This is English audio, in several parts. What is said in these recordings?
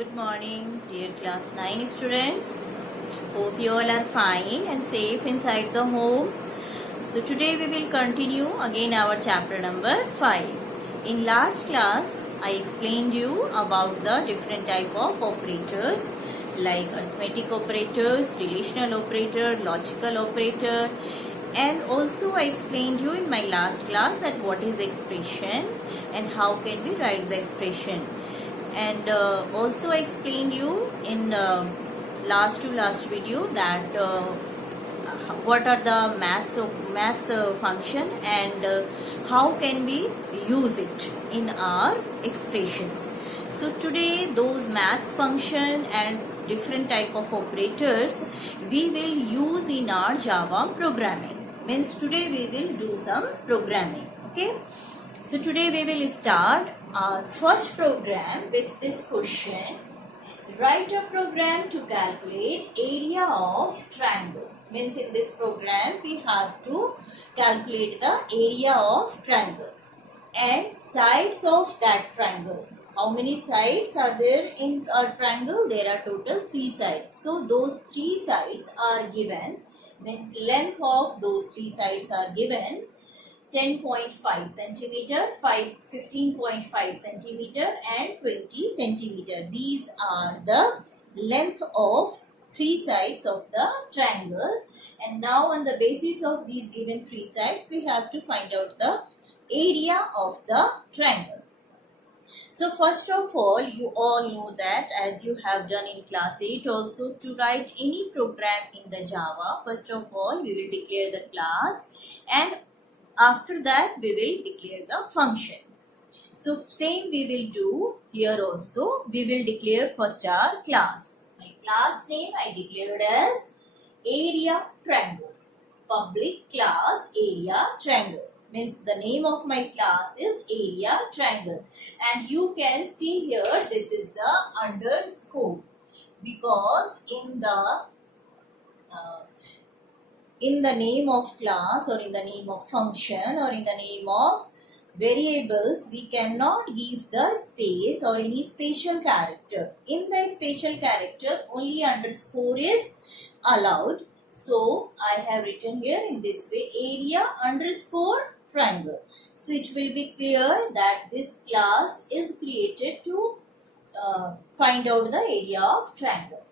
Good morning, dear class 9 students. Hope you all are fine and safe inside the home. So today we will continue again our chapter number 5. In last class, I explained you about the different type of operators like arithmetic operators, relational operator, logical operator, and also I explained you in my last class that what is expression and how can we write the expression. And also I explained you in last video that what are the maths function and how can we use it in our expressions. So today those maths function and different type of operators we will use in our Java programming. Means today we will do some programming. Okay. So today we will start our first program with this question. Write a program to calculate area of triangle. Means in this program we have to calculate the area of triangle and sides of that triangle. How many sides are there in a triangle? There are total 3 sides. So those 3 sides are given. Means length of those 3 sides are given. 10.5 centimeter, 15.5 centimeter and 20 centimeter. These are the length of 3 sides of the triangle. And now on the basis of these given 3 sides, we have to find out the area of the triangle. So first of all, you all know that as you have done in class 8 also, to write any program in the Java, first of all, we will declare the class and after that we will declare the function. So same we will do here also. We will declare first our class. My class name I declared as area triangle. Public class area triangle. Means the name of my class is area triangle. And you can see here this is the underscore. Because in the name of class or in the name of function or in the name of variables, we cannot give the space or any special character. In the special character, only underscore is allowed. So, I have written here in this way, area underscore triangle. So, it will be clear that this class is created to find out the area of triangle.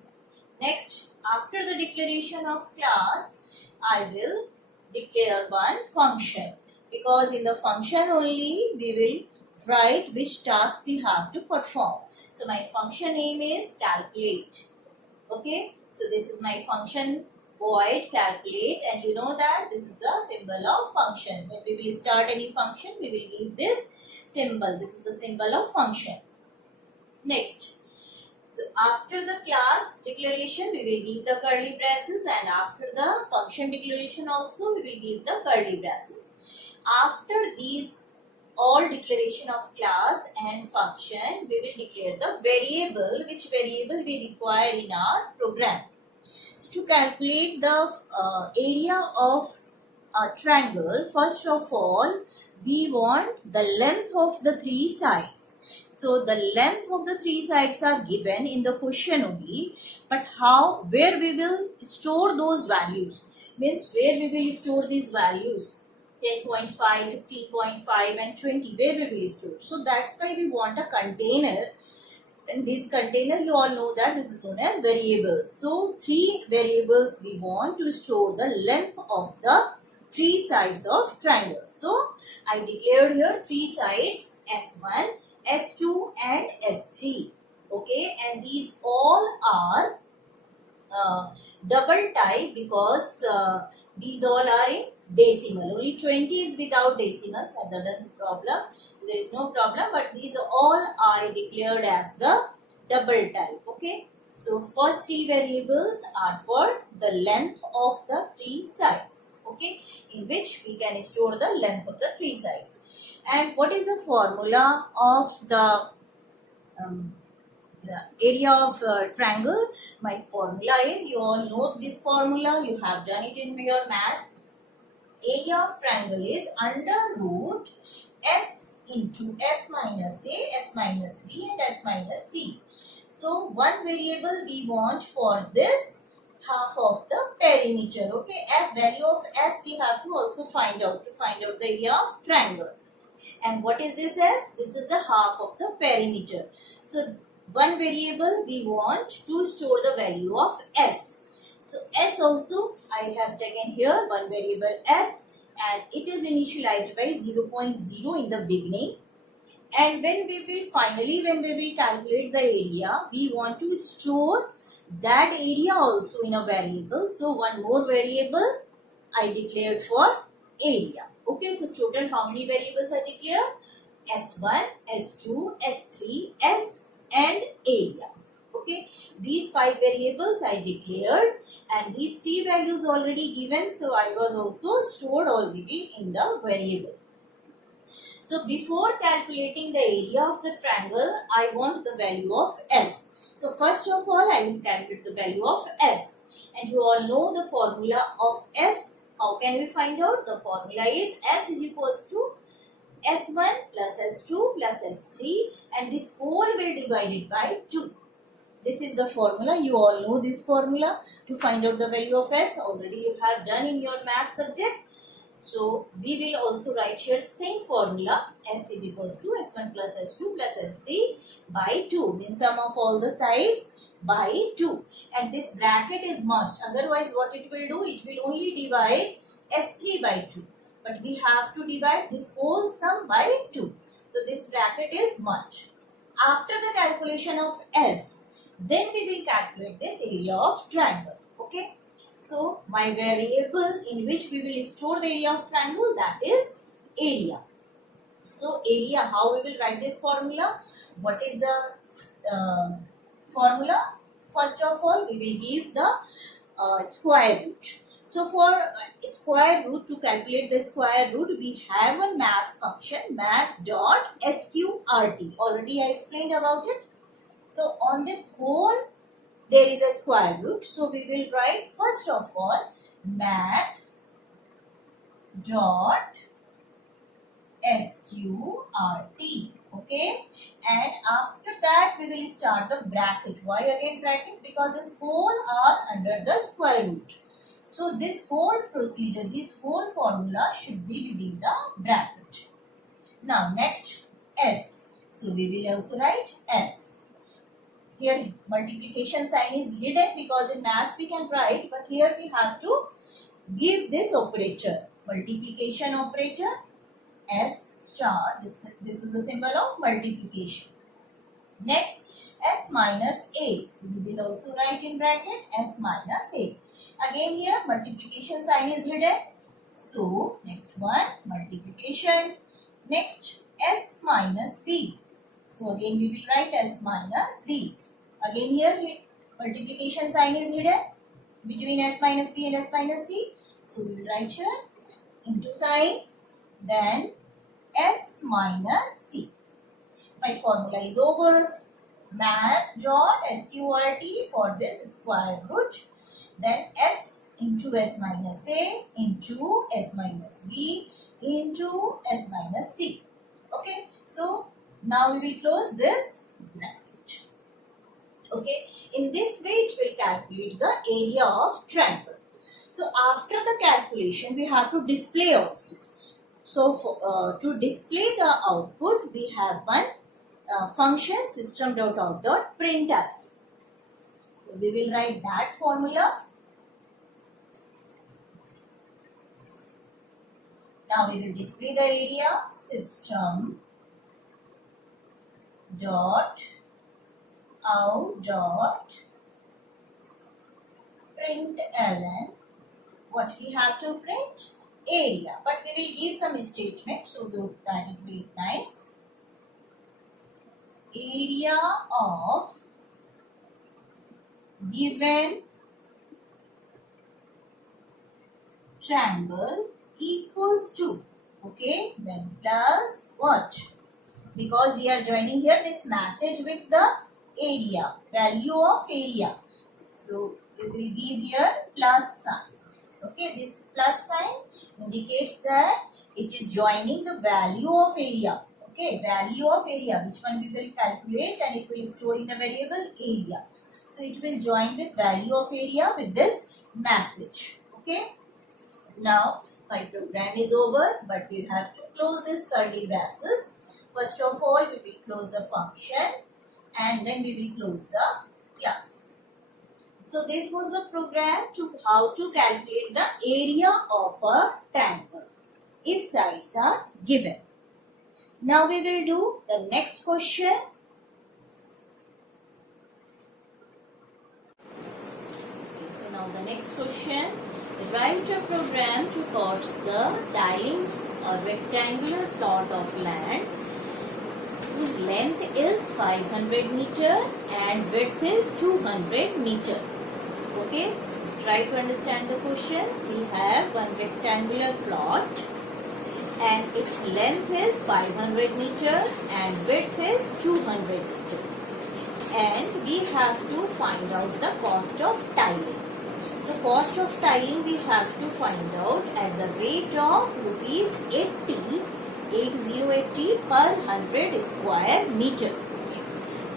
Next, after the declaration of class, I will declare one function because in the function only we will write which task we have to perform. So my function name is calculate. Okay. So this is my function void calculate and you know that this is the symbol of function. When we will start any function we will give this symbol. This is the symbol of function. Next. So after the class declaration, we will give the curly braces and after the function declaration also, we will give the curly braces. After these all declaration of class and function, we will declare the variable, which variable we require in our program. So to calculate the area of a triangle, first of all, we want the length of the 3 sides. So the length of the 3 sides are given in the question only, but where we will store those values, means where we will store these values, 10.5, 15.5 and 20, where we will store. So that's why we want a container, and this container you all know that this is known as variables. So 3 variables we want to store the length of the 3 sides of triangle. So I declared here 3 sides, S1, S2 and S3. Okay, and these all are double type because these all are in decimal. Only 20 is without decimals and that is problem. There is no problem, but these all are declared as the double type. Okay, so first 3 variables are for the length of the 3 sides. Okay, in which we can store the length of the 3 sides. And what is the formula of the area of triangle? My formula is, you all know this formula, you have done it in your maths. Area of triangle is under root S into S minus A, S minus B and S minus C. So one variable we want for this half of the perimeter. Okay, as value of s we have to also find out the area of triangle. And what is this s? This is the half of the perimeter. So one variable we want to store the value of s. So s also I have taken here one variable s, and it is initialized by 0.0 in the beginning. And when we will calculate the area, we want to store that area also in a variable. So one more variable I declared for area. Okay, so total how many variables I declare? S1, S2, S3, S and area. Okay, these 5 variables I declared, and these 3 values already given, so I was also stored already in the variable. So before calculating the area of the triangle, I want the value of s. So first of all, I will calculate the value of s. And you all know the formula of s. How can we find out? The formula is s is equals to s1 plus s2 plus s3, and this whole will divided by 2. This is the formula. You all know this formula to find out the value of s. Already you have done in your math subject. So we will also write here same formula, s is equals to s1 plus s2 plus s3 by 2, means sum of all the sides by 2, and this bracket is must, otherwise what it will do, it will only divide s3 by 2, but we have to divide this whole sum by 2. So this bracket is must. After the calculation of s, then we will calculate this area of triangle. Okay. So my variable in which we will store the area of triangle, that is area. So area, how we will write this formula? What is the formula? First of all, we will give the square root. So for square root, to calculate the square root, we have a math function, math.sqrt. Already I explained about it. So on this whole, there is a square root. So we will write first of all math dot sqrt. Okay, and after that we will start the bracket. Why again bracket? Because this whole are under the square root. So this whole procedure, this whole formula should be within the bracket. Now next s. So we will also write s. Here multiplication sign is hidden because in maths we can write, but here we have to give this operator, multiplication operator, s star. This is the symbol of multiplication. Next, s minus a. So we will also write in bracket s minus a. Again here multiplication sign is hidden. So next one multiplication. Next s minus b. So again we will write s minus b. Again here multiplication sign is hidden between s minus b and s minus c. So we will write here into sign, then s minus c. My formula is over. Math dot sqrt for this square root, then s into s minus a into s minus b into s minus c. Okay, so now we will close this bracket. Okay, in this way it will calculate the area of triangle. So after the calculation we have to display also. So for, to display the output we have one function system.out.println. So we will write that formula. Now we will display the area system dot out dot println. What we have to print? Area. But we will give some statement so that it will be nice. Area of given triangle equals to, okay, then plus what? Because we are joining here this message with the area, value of area. So we will give here plus sign. Okay, this plus sign indicates that it is joining the value of area. Okay, value of area, which one we will calculate, and it will store in the variable area. So it will join with value of area with this message. Okay. Now my program is over, but we have to close this curly braces. First of all, we will close the function and then we will close the class. So this was the program to how to calculate the area of a triangle if sides are given. Now we will do the next question. Okay, so now the next question. Write a program to plot the tiling a rectangular plot of land whose length is 500 meter and width is 200 meter. Okay, let's try to understand the question. We have one rectangular plot and its length is 500 meter and width is 200 meter. And we have to find out the cost of tiling. So cost of tiling we have to find out at the rate of rupees 80 per 100 square meter.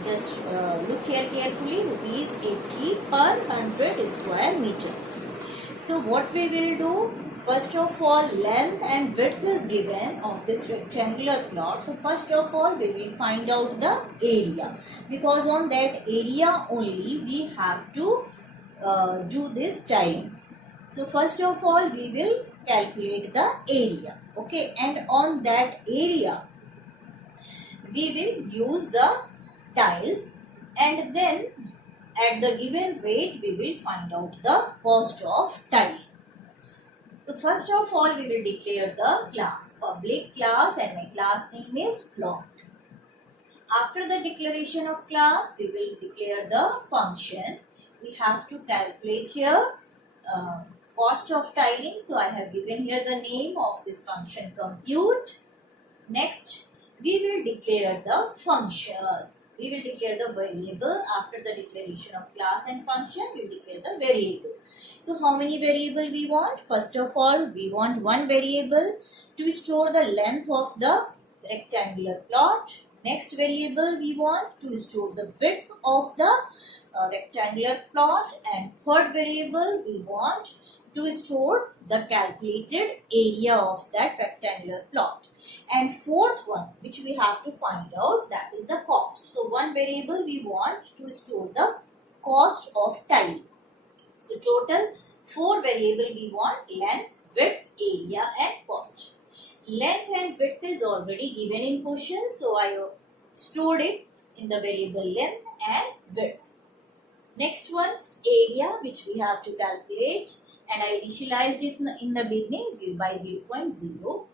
Just look here carefully, rupees 80 per 100 square meter. So what we will do, first of all length and width is given of this rectangular plot. So first of all we will find out the area, because on that area only we have to do this tiling. So first of all we will calculate the area. Okay, and on that area we will use the tiles, and then at the given rate we will find out the cost of tiling. So first of all we will declare the class, public class, and my class name is plot. After the declaration of class we will declare the function. We have to calculate here cost of tiling. So I have given here the name of this function, compute. Next we will declare the functions. We will declare the variable. After the declaration of class and function we will declare the variable. So how many variable we want? First of all we want one variable to store the length of the rectangular plot. Next variable we want to store the width of the rectangular plot, and third variable we want to store the calculated area of that rectangular plot, and fourth one which we have to find out, that is the cost. So one variable we want to store the cost of tiling. So total 4 variable we want: length, width, area and cost. Length and width is already given in question, so I stored it in the variable length and width. Next one, area, which we have to calculate, and I initialized it in the beginning by 0.0.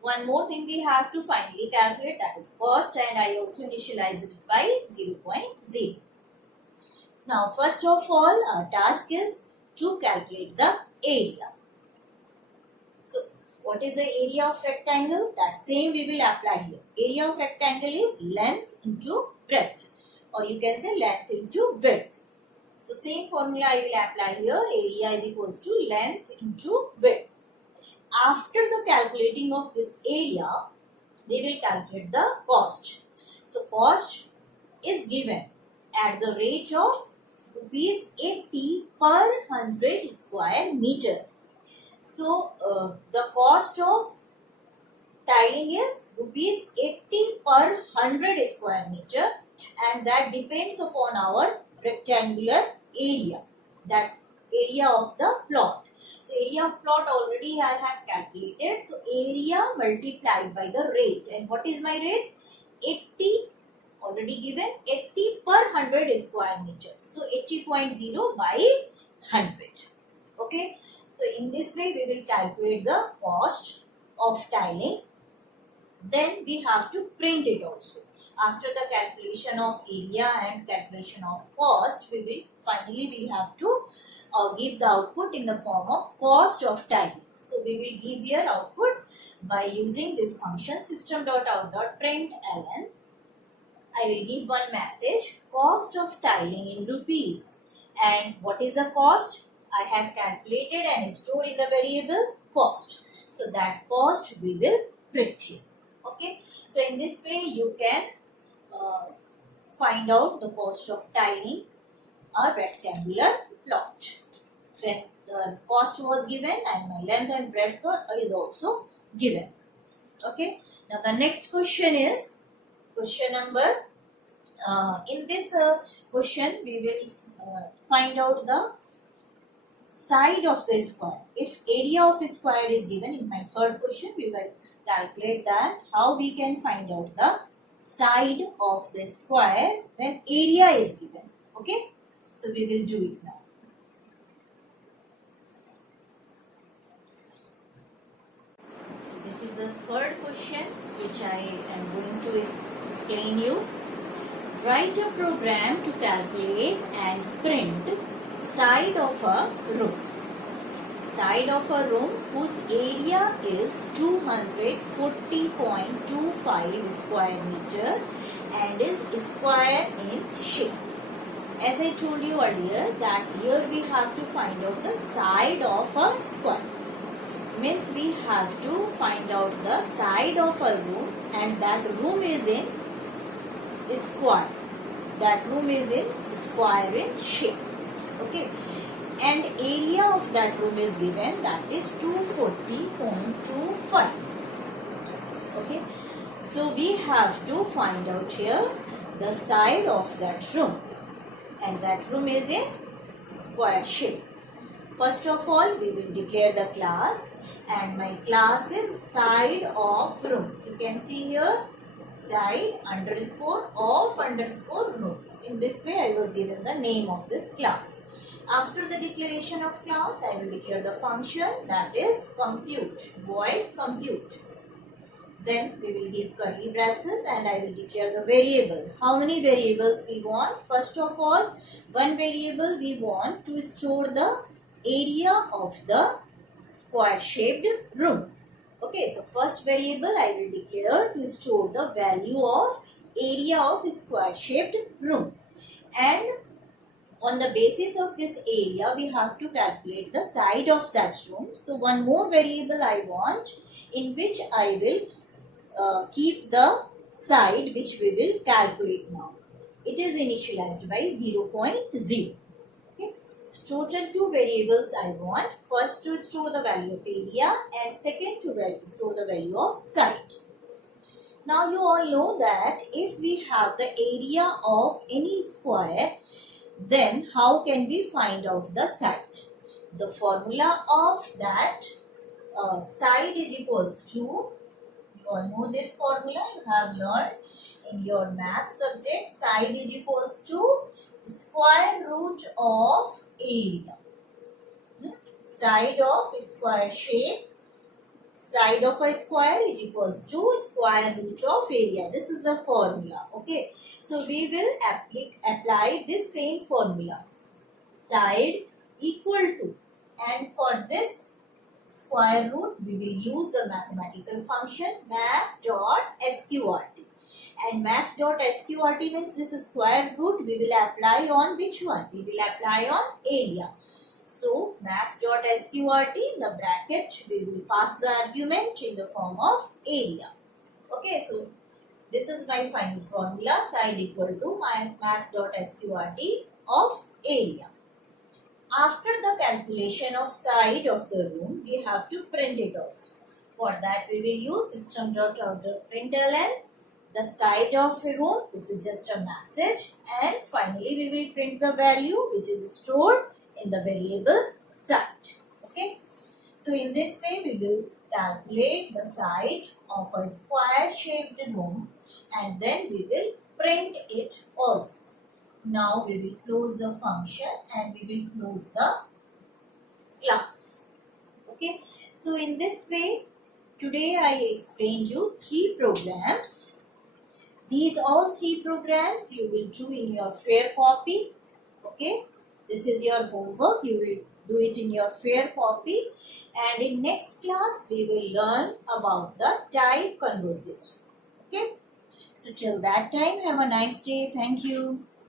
One more thing we have to finally calculate, that is cost, and I also initialized it by 0.0. Now first of all our task is to calculate the area. What is the area of rectangle? That same we will apply here. Area of rectangle is length into breadth, or you can say length into width. So same formula I will apply here. Area is equals to length into width. After the calculating of this area, they will calculate the cost. So cost is given at the rate of rupees 80 per 100 square meter. So the cost of tiling is rupees 80 per 100 square meter, and that depends upon our rectangular area, that area of the plot. So area of plot already I have calculated. So area multiplied by the rate, and what is my rate? 80 already given, 80 per 100 square meter. So 80.0 by 100. Okay. So in this way we will calculate the cost of tiling. Then we have to print it also. After the calculation of area and calculation of cost, we have to give the output in the form of cost of tiling. So we will give here output by using this function system.out.println. I will give one message, cost of tiling in rupees. And what is the cost? I have calculated and stored in the variable cost. So that cost we will print here. Okay, so in this way you can find out the cost of tiling a rectangular plot. When the cost was given and my length and breadth is also given. Okay, now the next question is question number. In this question, we will find out the side of the square. If area of a square is given in my third question, we will calculate that how we can find out the side of the square when area is given. Okay, so we will do it now. So this is the third question which I am going to explain you. Write a program to calculate and print side of a room. Side of a room whose area is 240.25 square meter and is square in shape. As I told you earlier that here we have to find out the side of a square. Means we have to find out the side of a room and that room is in square. That room is in square in shape. Okay, and area of that room is given, that is 240.25. Okay, so we have to find out here the side of that room, and that room is in square shape. First of all, we will declare the class, and my class is side of room. You can see here side underscore of underscore room. In this way, I was given the name of this class. After the declaration of class, I will declare the function, that is compute, void compute. Then we will give curly braces and I will declare the variable. How many variables we want? First of all, one variable we want to store the area of the square shaped room. Okay, so first variable I will declare to store the value of area of square shaped room, and on the basis of this area we have to calculate the side of that room. So one more variable I want in which I will keep the side which we will calculate now. It is initialized by 0.0. Okay. So total two variables I want. First to store the value of area and second to store the value of side. Now you all know that if we have the area of any square, then how can we find out the side? The formula of that side is equals to, you all know this formula, you have learned in your math subject, side is equals to square root of area. Side of square shape, side of a square is equals to square root of area. This is the formula. Okay, so we will apply this same formula, side equal to, and for this square root we will use the mathematical function math.sqrt. And math.sqrt means this square root we will apply on which one? We will apply on area. So math.sqrt, in the bracket we will pass the argument in the form of area. Okay, so this is my final formula, side equal to my math.sqrt of area. After the calculation of side of the room, we have to print it also. For that we will use system.out.println, the side of a room, this is just a message, and finally we will print the value which is stored in the variable side. Okay, so in this way we will calculate the side of a square shaped room and then we will print it also. Now we will close the function and we will close the class. Okay, so in this way today I explained you 3 programs. These all 3 programs you will do in your fair copy. Okay, this is your homework. You will do it in your fair copy, and in next class we will learn about the type conversation. Okay, so till that time, have a nice day. Thank you.